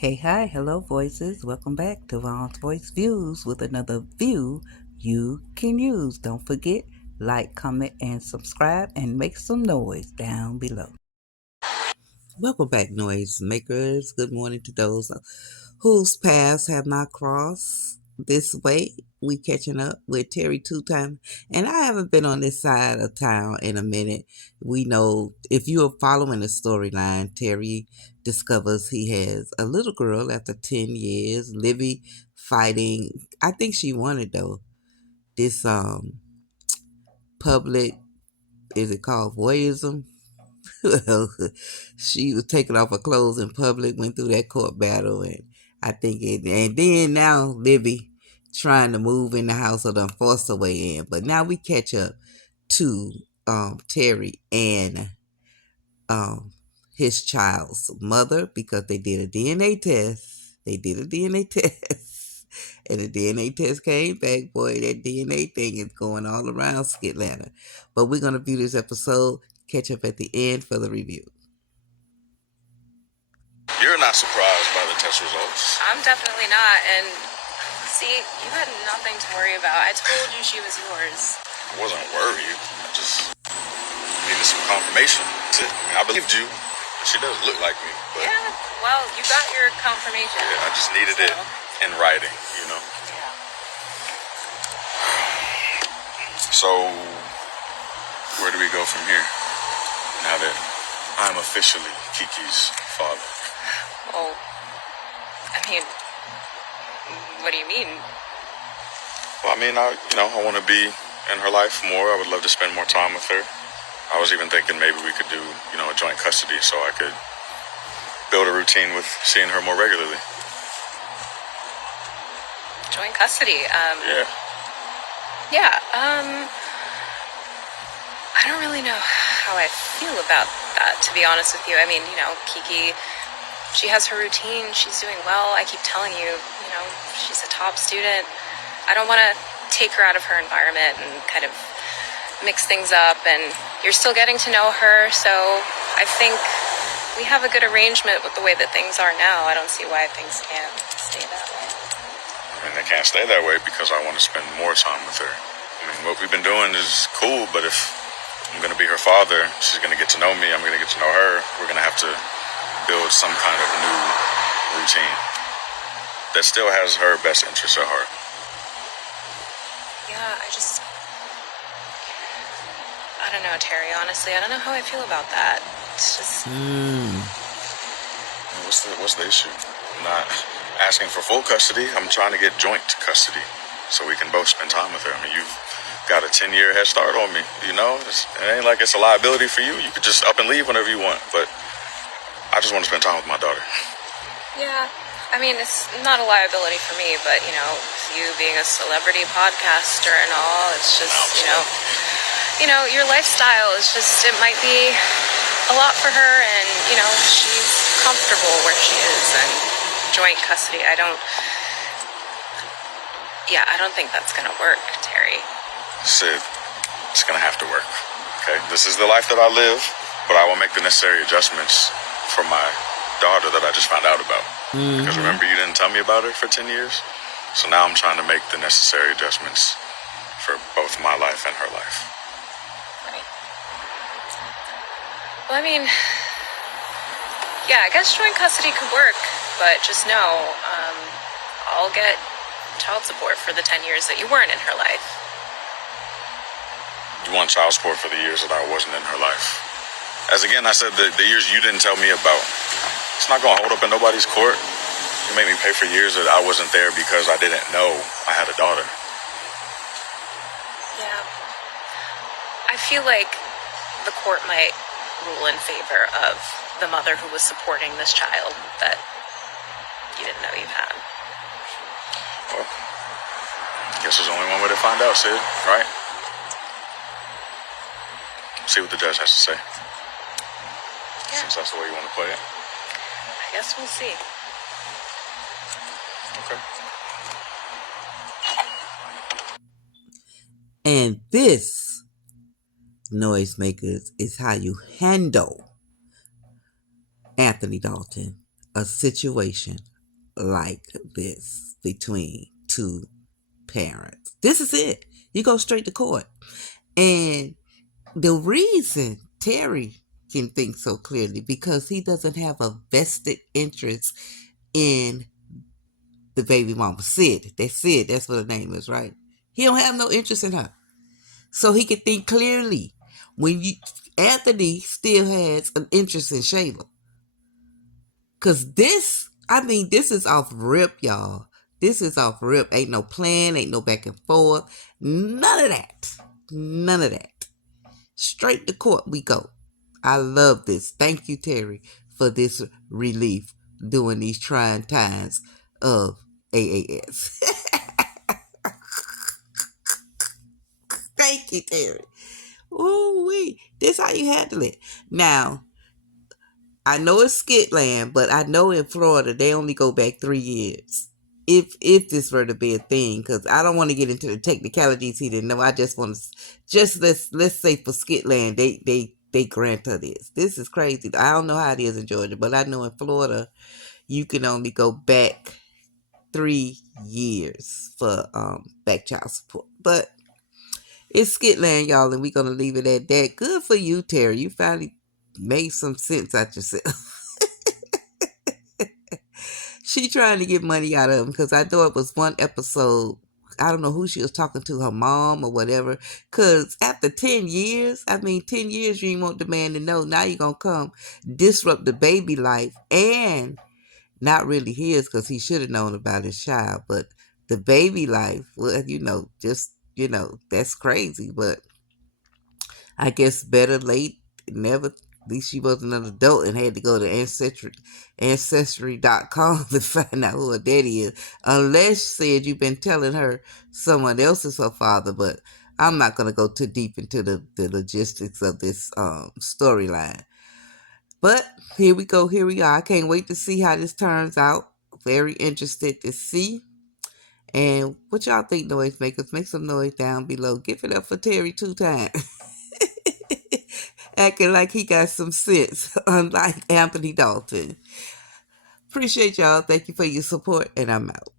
Hey, hi, hello, voices. Welcome back to Vaughn's Voice Views with another view you can use. Don't forget, like, comment, and subscribe, and make some noise down below. Welcome back, noise makers. Good morning to those whose paths have not crossed this way. We catching up with Terry two-time, and I haven't been on this side of town in a minute. We know if you are following the storyline, Terry discovers he has a little girl after 10 years. Livy fighting. I think she wanted though. This public, is it called voyeurism? Well, she was taking off her clothes in public, went through that court battle, and I think it. And then now Libby trying to move in the house or done forced her way in. But now we catch up to Terry and um, his child's mother because they did a DNA test. They did a DNA test. And the DNA test came back. Boy, that DNA thing is going all around Skitlanta. But we're going to view this episode, catch up at the end for the review. You're not surprised by the test results. I'm definitely not. And see, you had nothing to worry about. I told you she was yours. I wasn't worried. I just needed some confirmation. That's it. I mean, I believed you. She does look like me. But Yeah, well, you got your confirmation. yeah, I just needed it in writing, you know? Yeah. So, where do we go from here? Now that I'm officially Kiki's father. Oh, I mean, what do you mean? Well, I want to be in her life more. I would love to spend more time with her. I was even thinking maybe we could do, a joint custody so I could build a routine with seeing her more regularly. Joint custody. Yeah. Yeah, I don't really know how I feel about that, to be honest with you. I mean, Kiki, she has her routine. She's doing well. I keep telling you, she's a top student. I don't want to take her out of her environment and kind of mix things up. And you're still getting to know her, so I think we have a good arrangement with the way that things are now. I don't see why things can't stay that way. I mean, they can't stay that way because I want to spend more time with her. I mean, what we've been doing is cool, but if I'm going to be her father, she's going to get to know me, I'm going to get to know her, we're going to have to build some kind of new routine that still has her best interests at heart. Yeah, I don't know, Terry, honestly. I don't know how I feel about that. It's just... What's the issue? I'm not asking for full custody. I'm trying to get joint custody so we can both spend time with her. I mean, you've got a 10-year head start on me, It ain't like it's a liability for you. You could just up and leave whenever you want, but I just want to spend time with my daughter. Yeah, I mean, it's not a liability for me, but, you being a celebrity podcaster and all, it's just, your lifestyle is just, it might be a lot for her, and, she's comfortable where she is, and joint custody, I don't think that's going to work, Terry. Sid, it's going to have to work, okay? This is the life that I live, but I will make the necessary adjustments for my daughter that I just found out about. Because remember, you didn't tell me about her for 10 years? So now I'm trying to make the necessary adjustments for both my life and her life. Right. Well, I mean, yeah, I guess joint custody could work, but just know, I'll get child support for the 10 years that you weren't in her life. You want child support for the years that I wasn't in her life. As again, I said, the years you didn't tell me about. It's not going to hold up in nobody's court. You made me pay for years that I wasn't there because I didn't know I had a daughter. Yeah. I feel like the court might rule in favor of the mother who was supporting this child that you didn't know you had. Well, I guess there's only one way to find out, Sid, right? See what the judge has to say. Yeah. Since that's the way you want to play it. I guess we'll see. Okay. And this, noisemakers, is how you handle Anthony Dalton a situation like this between two parents. This is it. You go straight to court. And the reason Terry can think so clearly because he doesn't have a vested interest in the baby mama, Sid. That's Sid. That's what her name is, right? He don't have no interest in her. So he can think clearly. When you Anthony still has an interest in Shayla. Cause this is off rip, y'all. This is off rip. Ain't no plan, ain't no back and forth. None of that. None of that. Straight to court we go. I love this. Thank you, Terry, for this relief during these trying times of AAS. Thank you, Terry. Ooh-wee. This how you handle it. Now, I know it's skit land, but I know in Florida they only go back 3 years. If this were to be a thing, because I don't want to get into the technicalities he didn't know. I just want to let's say for Skitland they grant her this. This is crazy. I don't know how it is in Georgia, but I know in Florida you can only go back 3 years for back child support. But it's Skitland, y'all, and we're gonna leave it at that. Good for you, Terry. You finally made some sense out yourself. She trying to get money out of him because I know it was one episode. I don't know who she was talking to, her mom or whatever. Because after 10 years, 10 years you ain't want the man to know. Now you're going to come disrupt the baby life and not really his because he should have known about his child. But the baby life, well, that's crazy. But I guess better late, never. At least she wasn't an adult and had to go to Ancestry.com to find out who her daddy is. Unless said you've been telling her someone else is her father, but I'm not going to go too deep into the logistics of this storyline. But here we go. Here we are. I can't wait to see how this turns out. Very interested to see. And what y'all think, noise makers? Make some noise down below. Give it up for Terry 2 times. Acting like he got some sense, unlike Anthony Dalton. Appreciate y'all. Thank you for your support, and I'm out.